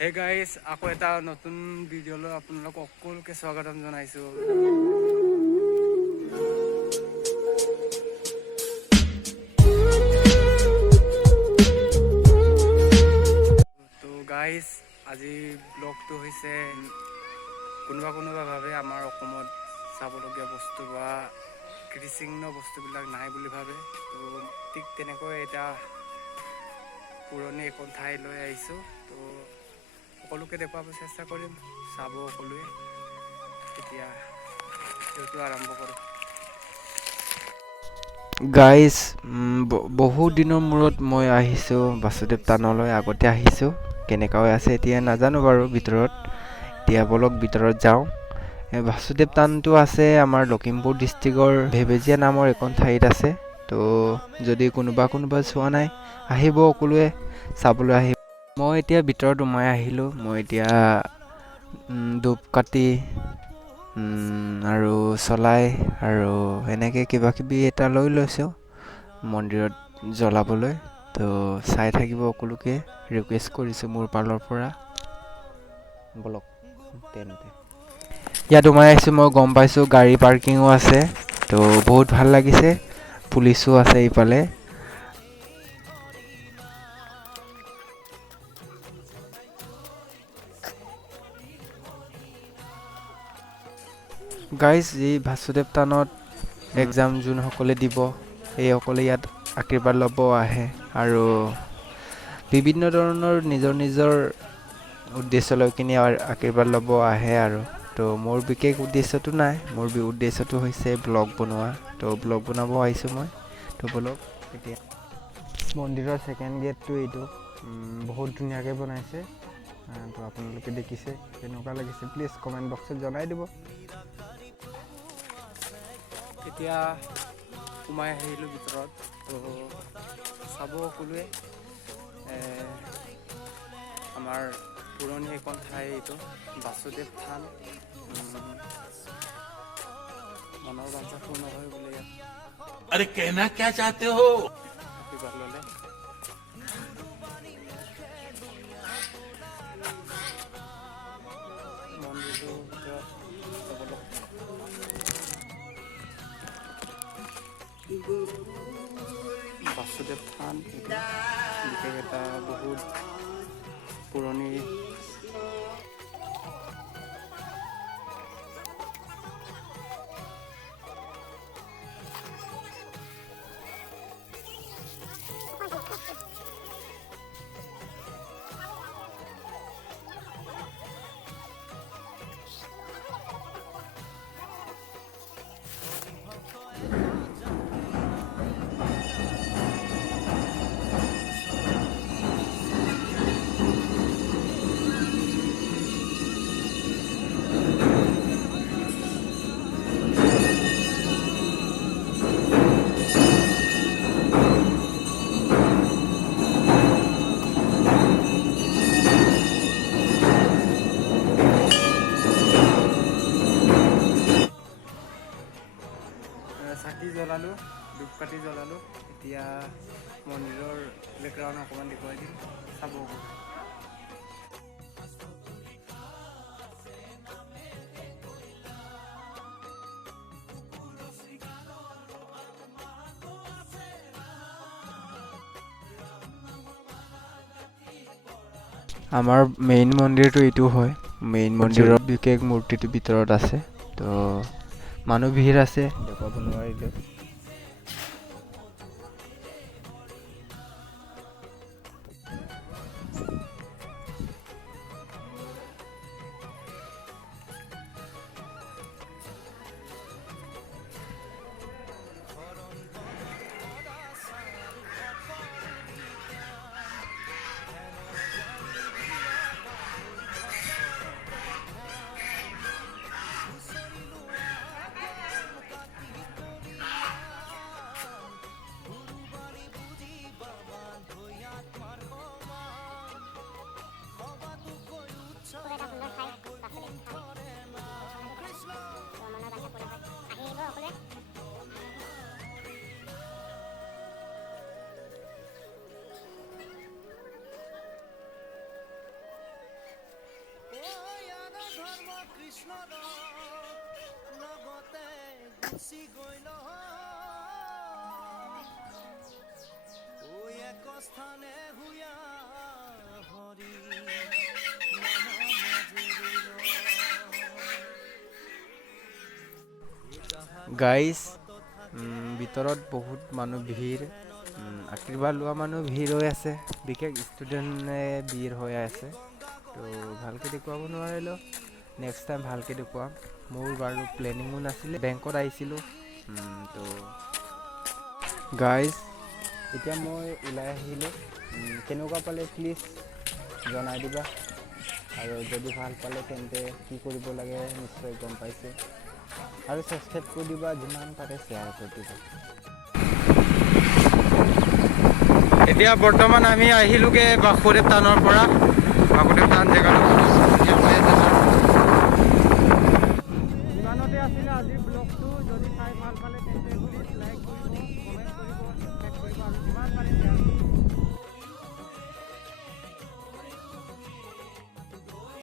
Hey guys, আকৌ এটা নতুন ভিডিঅ'লৈ আপোনালোকক সকলোকে স্বাগতম জনাইছোঁ। তো গাইজ, আজি ব্লগটো হৈছে কোনোবা ভাবে আমাৰ অসমত চাবলগীয়া বস্তু বা কৃষিচিহ্ন বস্তুবিলাক নাই বুলি ভাবে। তো ঠিক তেনেকৈ এটা পুৰণি এখন ঠাই লৈ আহিছোঁ। তো সকলোকে দেখুৱাব চেষ্টা কৰিম, চাব সকলোৱে। এতিয়া ভিডিঅ'টো আৰম্ভ কৰোঁ। গাইজ, বহু দিনৰ মূৰত মই আহিছোঁ বাসুদেৱ থানলৈ। আগতে আহিছোঁ, কেনেকুৱা হৈ আছে এতিয়া নাজানো বাৰু ভিতৰত। এতিয়া বলক ভিতৰত যাওঁ। বাসুদেৱ থানটো আছে আমাৰ লখিমপুৰ ডিষ্ট্ৰিক্টৰ ভেবেজীয়া নামৰ এখন ঠাইত আছে। তো যদি কোনোবা চোৱা নাই, আহিব সকলোৱে চাবলৈ আহিব। মই এতিয়া ভিতৰত সোমাই আহিলোঁ। মই এতিয়া ধূপকাঠি আৰু চলাই আৰু এনেকৈ কিবাকিবি এটা লৈ লৈছোঁ মন্দিৰত জ্বলাবলৈ। তো চাই থাকিব সকলোকে ৰিকুৱেষ্ট কৰিছোঁ মোৰ ফালৰ পৰা। বলক তেন্তে ইয়াত সোমাই আহিছোঁ। মই গম পাইছোঁ গাড়ী পাৰ্কিঙো আছে। তো বহুত ভাল লাগিছে, পুলিচো আছে ইফালে। গাইজ, এই বাসুদেৱ থানত এক্সাম যোনসকলে দিব, সেইসকলে ইয়াত আশীৰ্বাদ ল'ব আহে আৰু বিভিন্ন ধৰণৰ নিজৰ উদ্দেশ্য লৈ কিনি আশীৰ্বাদ ল'ব আহে আৰু। তো মোৰ বিশেষ উদ্দেশ্যটো নাই, মোৰ উদ্দেশ্যটো হৈছে ব্লগ বনোৱা। তো ব্লগ বনাব আহিছোঁ মই। তো ব্লগ এতিয়া মন্দিৰৰ ছেকেণ্ড গেটটো এইটো বহুত ধুনীয়াকৈ বনাইছে। তো আপোনালোকে দেখিছে, কেনেকুৱা লাগিছে প্লিজ কমেণ্ট বক্সত জনাই দিব। এতিয়া সোমাই আহিলোঁ ভিতৰত। তো চাব সকলোৱে, আমাৰ পুৰণি এখন ঠাই এইটো বাসুদেৱ থান। মনৰ বাঞ্ছা পূৰ্ণ হয় বোলে ইয়াত। अरे कहना क्या चाहते हो? আশীৰ্বাদ ল'লে। মন্দিৰটোৰ ভিতৰত চাবলৈ বাসুদেৱ থান বিশেষ এটা বহুত পুৰণি চাকি জ্বলালোঁ, ধূপকাঠি জ্বলালোঁ। এতিয়া মন্দিৰৰ বেকগ্ৰাউণ্ড অকণমান দেখুৱাই দিম, চাব। আমাৰ মেইন মন্দিৰটো এইটো হয়। মেইন মন্দিৰৰ বিশেষ মূৰ্তিটো ভিতৰত আছে। তো মানুহ ভিৰ আছে, দেখুৱাব নোৱাৰিলোঁ। গাইজ ভিতৰত বহুত মানুহ ভিৰ, আশীৰ্বাদ লোৱা মানুহ ভিৰ হৈ আছে, বিশেষ ষ্টুডেণ্টে ভিৰ হৈ আছে। তো ভালকৈ দেখুৱাব নোৱাৰিলোঁ, নেক্সট টাইম ভালকৈ দেখুৱাম। মোৰ বাৰু প্লেনিঙো নাছিলে, বেংকত আহিছিলোঁ। তো গাইজ এতিয়া মই ওলাই আহিলোঁ, কেনেকুৱা পালে প্লিজ জনাই দিবা, আৰু যদি ভাল পালে তেন্তে কি কৰিব লাগে নিশ্চয় গম পাইছে, আৰু ছাবস্ক্ৰাইব কৰি দিবা, যিমান পাৰে শ্বেয়াৰ কৰি দিবা। এতিয়া বৰ্তমান আমি আহিলোঁগৈ বাসুদেৱ থানৰ পৰা। বাসুদেৱ থান জেগাটো ইমানতে আছিলে আজিৰ ব্লগটো। যদি চাই ভাল পালে তেন্তে প্লিজ লাইক কৰিব, কমেণ্ট কৰিব, ছাবস্ক্ৰাইব কৰিব, আৰু যিমান পাৰে শ্বেয়াৰ কৰিব।